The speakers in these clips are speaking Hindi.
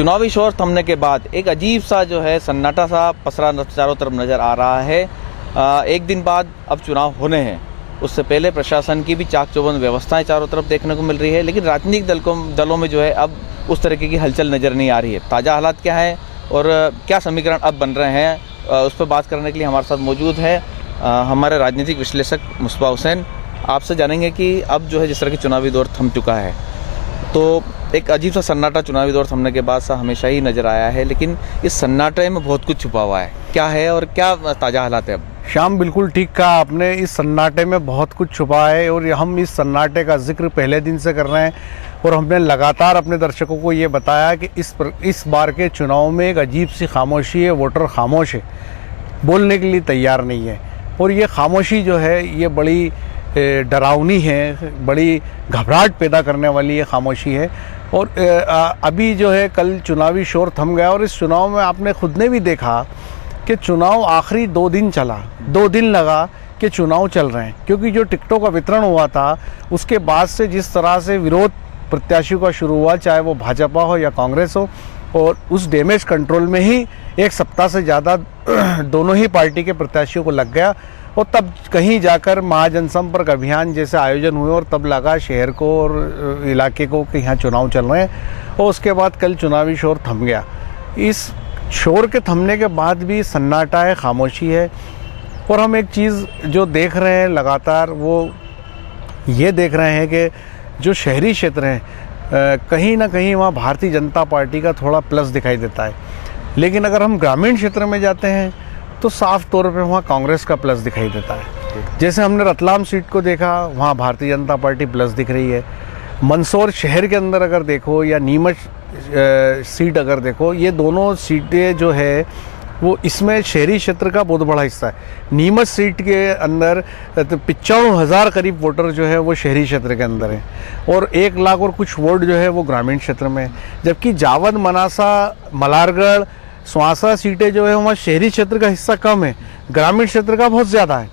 चुनावी शोर थमने के बाद एक अजीब सा जो है सन्नाटा सा पसरा चारों तरफ नज़र आ रहा है। एक दिन बाद अब चुनाव होने हैं, उससे पहले प्रशासन की भी चाक चौबंद व्यवस्थाएं चारों तरफ देखने को मिल रही है, लेकिन राजनीतिक दलों में जो है अब उस तरीके की हलचल नज़र नहीं आ रही है। ताज़ा हालात क्या है और क्या समीकरण अब बन रहे हैं, उस पर बात करने के लिए हमारे साथ मौजूद है हमारे राजनीतिक विश्लेषक मुस्तफा हुसैन। आपसे जानेंगे कि अब जो है जिस तरह की चुनावी दौर थम चुका है, तो एक अजीब सा सन्नाटा चुनावी दौर थमने के बाद सा हमेशा ही नज़र आया है, लेकिन इस सन्नाटे में बहुत कुछ छुपा हुआ है। क्या है और क्या ताज़ा हालात है अब? शाम बिल्कुल ठीक कहा आपने, इस सन्नाटे में बहुत कुछ छुपा है और हम इस सन्नाटे का जिक्र पहले दिन से कर रहे हैं और हमने लगातार अपने दर्शकों को ये बताया कि इस बार के चुनाव में एक अजीब सी खामोशी है। वोटर खामोश है, बोलने के लिए तैयार नहीं है और ये खामोशी जो है ये बड़ी डरावनी है, बड़ी घबराहट पैदा करने वाली ये खामोशी है। और अभी जो है कल चुनावी शोर थम गया और इस चुनाव में आपने खुद ने भी देखा कि चुनाव आखिरी 2 दिन चला, 2 दिन लगा कि चुनाव चल रहे हैं, क्योंकि जो टिकटों का वितरण हुआ था उसके बाद से जिस तरह से विरोध प्रत्याशियों का शुरू हुआ, चाहे वो भाजपा हो या कांग्रेस हो, और उस डैमेज कंट्रोल में ही एक सप्ताह से ज़्यादा दोनों ही पार्टी के प्रत्याशियों को लग गया और तब कहीं जाकर महाजनसंपर्क अभियान जैसे आयोजन हुए और तब लगा शहर को और इलाके को कि यहाँ चुनाव चल रहे हैं। और उसके बाद कल चुनावी शोर थम गया। इस शोर के थमने के बाद भी सन्नाटा है, खामोशी है। और हम एक चीज़ जो देख रहे हैं लगातार, वो ये देख रहे हैं कि जो शहरी क्षेत्र हैं कहीं ना कहीं वहाँ भारतीय जनता पार्टी का थोड़ा प्लस दिखाई देता है, लेकिन अगर हम ग्रामीण क्षेत्र में जाते हैं तो साफ तौर पे वहाँ कांग्रेस का प्लस दिखाई देता है। जैसे हमने रतलाम सीट को देखा, वहाँ भारतीय जनता पार्टी प्लस दिख रही है। मंदसौर शहर के अंदर अगर देखो या नीमच सीट अगर देखो, ये दोनों सीटें जो है वो इसमें शहरी क्षेत्र का बहुत बड़ा हिस्सा है। नीमच सीट के अंदर 95,000 करीब वोटर जो है वो शहरी क्षेत्र के अंदर है और 1 लाख और कुछ वोट जो है वो ग्रामीण क्षेत्र में है। जबकि जावद, मनासा, मलारगढ़, स्वासा सीटें जो है वहाँ शहरी क्षेत्र का हिस्सा कम है, ग्रामीण क्षेत्र का बहुत ज़्यादा है।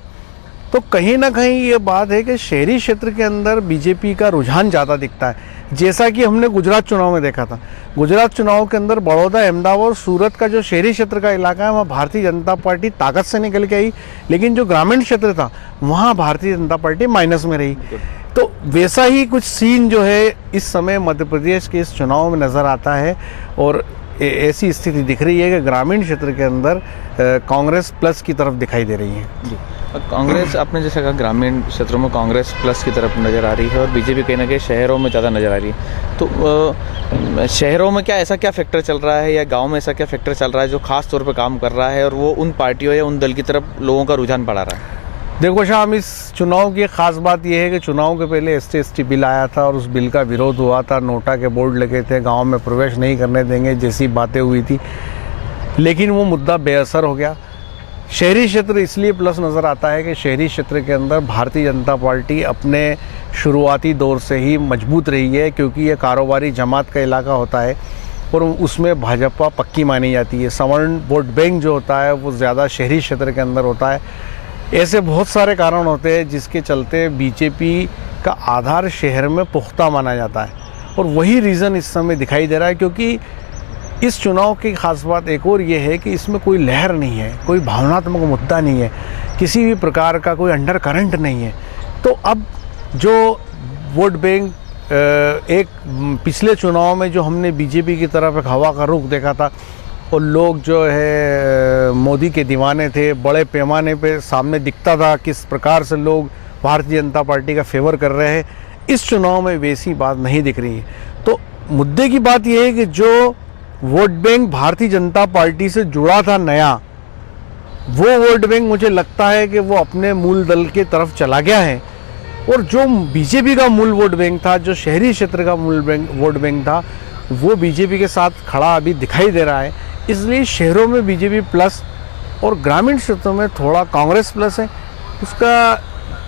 तो कहीं ना कहीं ये बात है कि शहरी क्षेत्र के अंदर बीजेपी का रुझान ज़्यादा दिखता है, जैसा कि हमने गुजरात चुनाव में देखा था। गुजरात चुनाव के अंदर बड़ौदा, अहमदाबाद और सूरत का जो शहरी क्षेत्र का इलाका है वहाँ भारतीय जनता पार्टी ताकत से निकल के आई, लेकिन जो ग्रामीण क्षेत्र था वहाँ भारतीय जनता पार्टी माइनस में रही। तो वैसा ही कुछ सीन जो है इस समय मध्य प्रदेश के इस चुनाव में नज़र आता है और ऐसी स्थिति दिख रही है कि ग्रामीण क्षेत्र के अंदर कांग्रेस प्लस की तरफ दिखाई दे रही है। कांग्रेस, आपने जैसे कहा ग्रामीण क्षेत्रों में कांग्रेस प्लस की तरफ नज़र आ रही है और बीजेपी कहीं ना कहीं शहरों में ज़्यादा नज़र आ रही है। तो शहरों में ऐसा क्या फैक्टर चल रहा है या गांव में ऐसा क्या फैक्टर चल रहा है जो खास तौर पर काम कर रहा है और वो उन पार्टियों या उन दल की तरफ लोगों का रुझान बढ़ा रहा है? देखो शाम, इस चुनाव की ख़ास बात यह है कि चुनाव के पहले ST बिल आया था और उस बिल का विरोध हुआ था, नोटा के बोर्ड लगे थे, गांव में प्रवेश नहीं करने देंगे जैसी बातें हुई थी, लेकिन वो मुद्दा बेअसर हो गया। शहरी क्षेत्र इसलिए प्लस नज़र आता है कि शहरी क्षेत्र के अंदर भारतीय जनता पार्टी अपने शुरुआती दौर से ही मजबूत रही है, क्योंकि ये कारोबारी जमात का इलाका होता है और उसमें भाजपा पक्की मानी जाती है। सवर्ण वोट बैंक जो होता है वो ज़्यादा शहरी क्षेत्र के अंदर होता है। ऐसे बहुत सारे कारण होते हैं जिसके चलते बीजेपी का आधार शहर में पुख्ता माना जाता है और वही रीज़न इस समय दिखाई दे रहा है, क्योंकि इस चुनाव की खास बात एक और ये है कि इसमें कोई लहर नहीं है, कोई भावनात्मक मुद्दा नहीं है, किसी भी प्रकार का कोई अंडर करंट नहीं है। तो अब जो वोट बैंक एक पिछले चुनाव में जो हमने बीजेपी की तरफ एक हवा का रुख देखा था और लोग जो है मोदी के दीवाने थे, बड़े पैमाने पे सामने दिखता था किस प्रकार से लोग भारतीय जनता पार्टी का फेवर कर रहे हैं, इस चुनाव में वैसी बात नहीं दिख रही है। तो मुद्दे की बात यह है कि जो vote bank Bharatiya Janata party से जुड़ा था नया, वो वोट बैंक मुझे लगता है कि वो अपने मूल दल की तरफ चला गया है और जो बीजेपी का मूल वोट बैंक था, जो शहरी क्षेत्र का मूल वोट बैंक था, वो बीजेपी के साथ खड़ा अभी दिखाई दे रहा है। इसलिए शहरों में बीजेपी प्लस और ग्रामीण क्षेत्रों में थोड़ा कांग्रेस प्लस है। उसका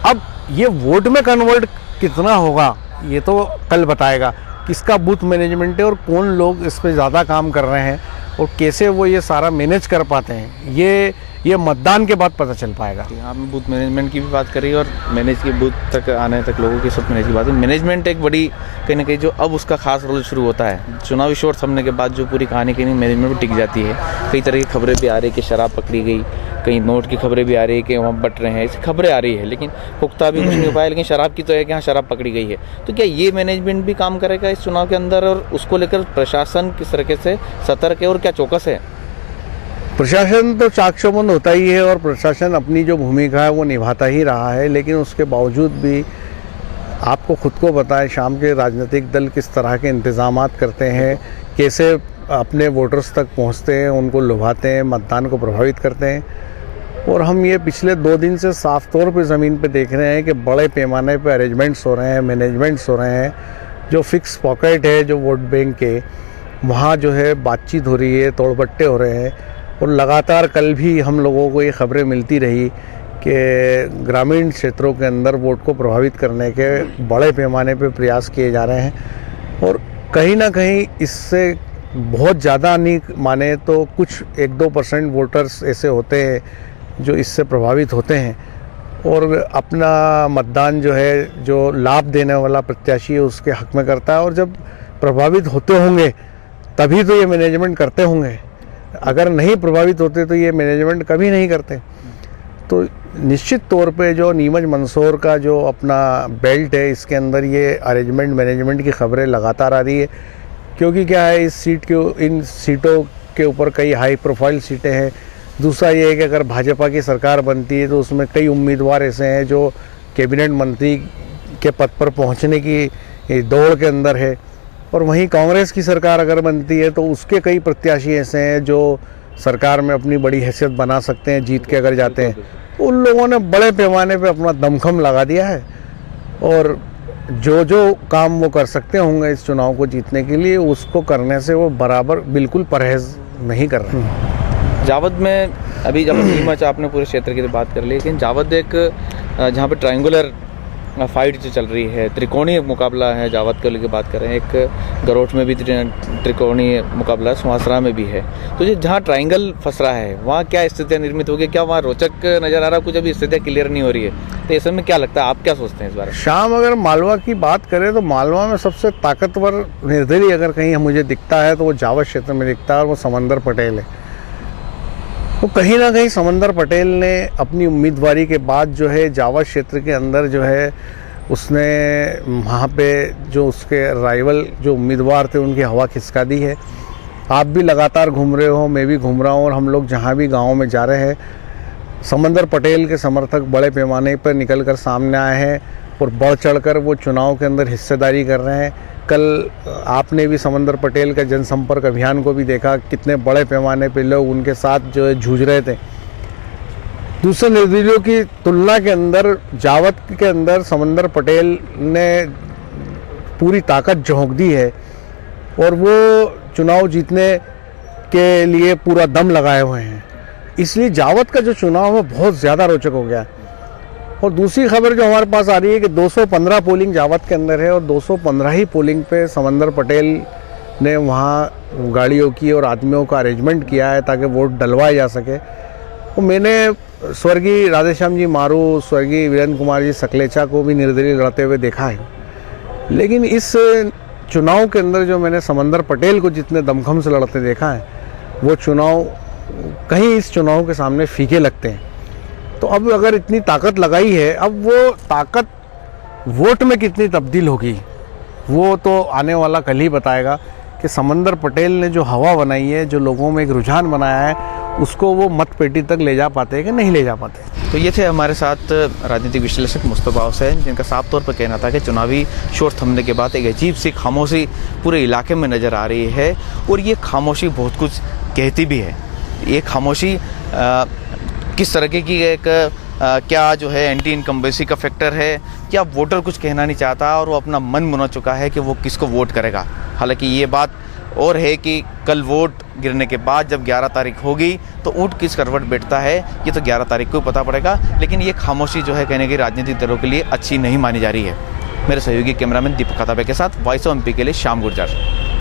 अब ये वोट में कन्वर्ट कितना होगा ये तो कल बताएगा, किसका बूथ मैनेजमेंट है और कौन लोग इस पे ज़्यादा काम कर रहे हैं और कैसे वो ये सारा मैनेज कर पाते हैं, ये ये मतदान के बाद पता चल पाएगा। आपने बूथ मैनेजमेंट की भी बात करी और मैनेज की बूथ तक आने तक लोगों की सब मैनेज की बात है। मैनेजमेंट एक बड़ी कहीं ना कहीं जो अब उसका खास रोल शुरू होता है। चुनावी शोर थमने के बाद जो पूरी कहानी कहीं मैनेजमेंट भी टिक जाती है। कई तरह की खबरें भी आ रही कि शराब पकड़ी गई, कहीं नोट की खबरें भी आ रही है कि वहाँ बट रहे हैं, ऐसी खबरें आ रही है, लेकिन पुख्ता भी कुछ नहीं हो पाया। लेकिन शराब की तो है कि हाँ शराब पकड़ी गई है। तो क्या ये मैनेजमेंट भी काम करेगा इस चुनाव के अंदर, और उसको लेकर प्रशासन किस तरीके से सतर्क है और क्या चौकस है? प्रशासन तो चाकचौबंद होता ही है और प्रशासन अपनी जो भूमिका है वो निभाता ही रहा है, लेकिन उसके बावजूद भी आपको खुद को पता है शाम के राजनीतिक दल किस तरह के इंतजामात करते हैं, कैसे अपने वोटर्स तक पहुंचते हैं, उनको लुभाते हैं, मतदान को प्रभावित करते हैं। और हम ये पिछले 2 दिन से साफ तौर पे ज़मीन पे देख रहे हैं कि बड़े पैमाने पे अरेंजमेंट्स हो रहे हैं, मैनेजमेंट्स हो रहे हैं। जो फिक्स पॉकेट है जो वोट बैंक के, वहाँ जो है बातचीत हो रही है, तोड़बट्टे हो रहे हैं। और लगातार कल भी हम लोगों को ये खबरें मिलती रही कि ग्रामीण क्षेत्रों के अंदर वोट को प्रभावित करने के बड़े पैमाने पे प्रयास किए जा रहे हैं। और कहीं ना कहीं इससे बहुत ज़्यादा नहीं माने तो कुछ 1-2% वोटर्स ऐसे होते हैं जो इससे प्रभावित होते हैं और अपना मतदान जो है जो लाभ देने वाला प्रत्याशी है उसके हक में करता है। और जब प्रभावित होते होंगे तभी तो ये मैनेजमेंट करते होंगे, अगर नहीं प्रभावित होते तो ये मैनेजमेंट कभी नहीं करते। तो निश्चित तौर पे जो नीमच मंदसौर का जो अपना बेल्ट है इसके अंदर ये अरेंजमेंट मैनेजमेंट की खबरें लगातार आ रही है, क्योंकि क्या है इन सीटों के ऊपर कई हाई प्रोफाइल सीटें हैं। दूसरा ये है कि अगर भाजपा की सरकार बनती है तो उसमें कई उम्मीदवार ऐसे हैं जो कैबिनेट मंत्री के पद पर पहुंचने की दौड़ के अंदर है। और वहीं कांग्रेस की सरकार अगर बनती है तो उसके कई प्रत्याशी ऐसे हैं जो सरकार में अपनी बड़ी हैसियत बना सकते हैं जीत के अगर जाते हैं। तो उन लोगों ने बड़े पैमाने पे अपना दमखम लगा दिया है और जो जो काम वो कर सकते होंगे इस चुनाव को जीतने के लिए उसको करने से वो बराबर बिल्कुल परहेज नहीं कर रहे हैं। जावद में अभी जब नीमच आपने पूरे क्षेत्र की तो बात कर ली, लेकिन जावद एक जहाँ पे ट्रायंगुलर फाइट जो चल रही है, त्रिकोणीय मुकाबला है, जावद को लेकर बात कर रहे हैं। एक गरोठ में भी त्रिकोणीय मुकाबला है, सुहासरा में भी है। तो ये जहाँ ट्रायंगल फंस रहा है वहाँ क्या स्थितियाँ निर्मित होगी, क्या वहाँ रोचक नज़र आ रहा है? कुछ अभी स्थितियाँ क्लियर नहीं हो रही है, तो ऐसे में क्या लगता है, आप क्या सोचते हैं इस बारे में? शाम अगर मालवा की बात करें तो मालवा में सबसे ताकतवर निर्दलीय अगर कहीं मुझे दिखता है तो वो जावद क्षेत्र में दिखता है और वो समंदर पटेल है। तो कहीं ना कहीं समंदर पटेल ने अपनी उम्मीदवारी के बाद जो है जावद क्षेत्र के अंदर जो है उसने वहाँ पे जो उसके राइवल जो उम्मीदवार थे उनकी हवा खिसका दी है। आप भी लगातार घूम रहे हो, मैं भी घूम रहा हूँ और हम लोग जहाँ भी गाँव में जा रहे हैं समंदर पटेल के समर्थक बड़े पैमाने पर निकल कर सामने आए हैं और बढ़ चढ़कर वो चुनाव के अंदर हिस्सेदारी कर रहे हैं। कल आपने भी समंदर पटेल का जनसंपर्क अभियान को भी देखा, कितने बड़े पैमाने पे लोग उनके साथ जो है जूझ रहे थे। दूसरे निर्दलीयों की तुलना के अंदर जावद के अंदर समंदर पटेल ने पूरी ताकत झोंक दी है और वो चुनाव जीतने के लिए पूरा दम लगाए हुए हैं। इसलिए जावद का जो चुनाव है बहुत ज़्यादा रोचक हो गया। और दूसरी खबर जो हमारे पास आ रही है कि 215 पोलिंग जावद के अंदर है और 215 ही पोलिंग पे समंदर पटेल ने वहाँ गाड़ियों की और आदमियों का अरेंजमेंट किया है ताकि वोट डलवाए जा सके। तो मैंने स्वर्गीय राधेश्याम जी मारू, स्वर्गीय वीरेंद्र कुमार जी सकलेचा को भी निर्दलीय लड़ते हुए देखा है, लेकिन इस चुनाव के अंदर जो मैंने समंदर पटेल को जितने दमखम से लड़ते देखा है वो चुनाव कहीं इस चुनाव के सामने फीके लगते हैं। तो अब अगर इतनी ताकत लगाई है, अब वो ताकत वोट में कितनी तब्दील होगी वो तो आने वाला कल ही बताएगा कि समंदर पटेल ने जो हवा बनाई है, जो लोगों में एक रुझान बनाया है, उसको वो मत पेटी तक ले जा पाते हैं कि नहीं ले जा पाते। तो ये थे हमारे साथ राजनीतिक विश्लेषक मुस्तफा हुसैन, जिनका साफ तौर पर कहना था कि चुनावी शोर थमने के बाद एक अजीब सी खामोशी पूरे इलाके में नज़र आ रही है और ये खामोशी बहुत कुछ कहती भी है। ये खामोशी किस तरीके की एक क्या जो है एंटी इनकम्बेंसी का फैक्टर है, क्या वोटर कुछ कहना नहीं चाहता और वो अपना मन बना चुका है कि वो किसको वोट करेगा। हालांकि ये बात और है कि कल वोट गिरने के बाद जब 11 तारीख होगी तो ऊँट किस करवट बैठता है ये तो 11 तारीख को पता पड़ेगा। लेकिन ये खामोशी जो है कहने की राजनीतिक दलों के लिए अच्छी नहीं मानी जा रही है। मेरे सहयोगी कैमरामैन दीपक खताबे के साथ वॉइस ऑफ एमपी के लिए श्याम गुर्जर।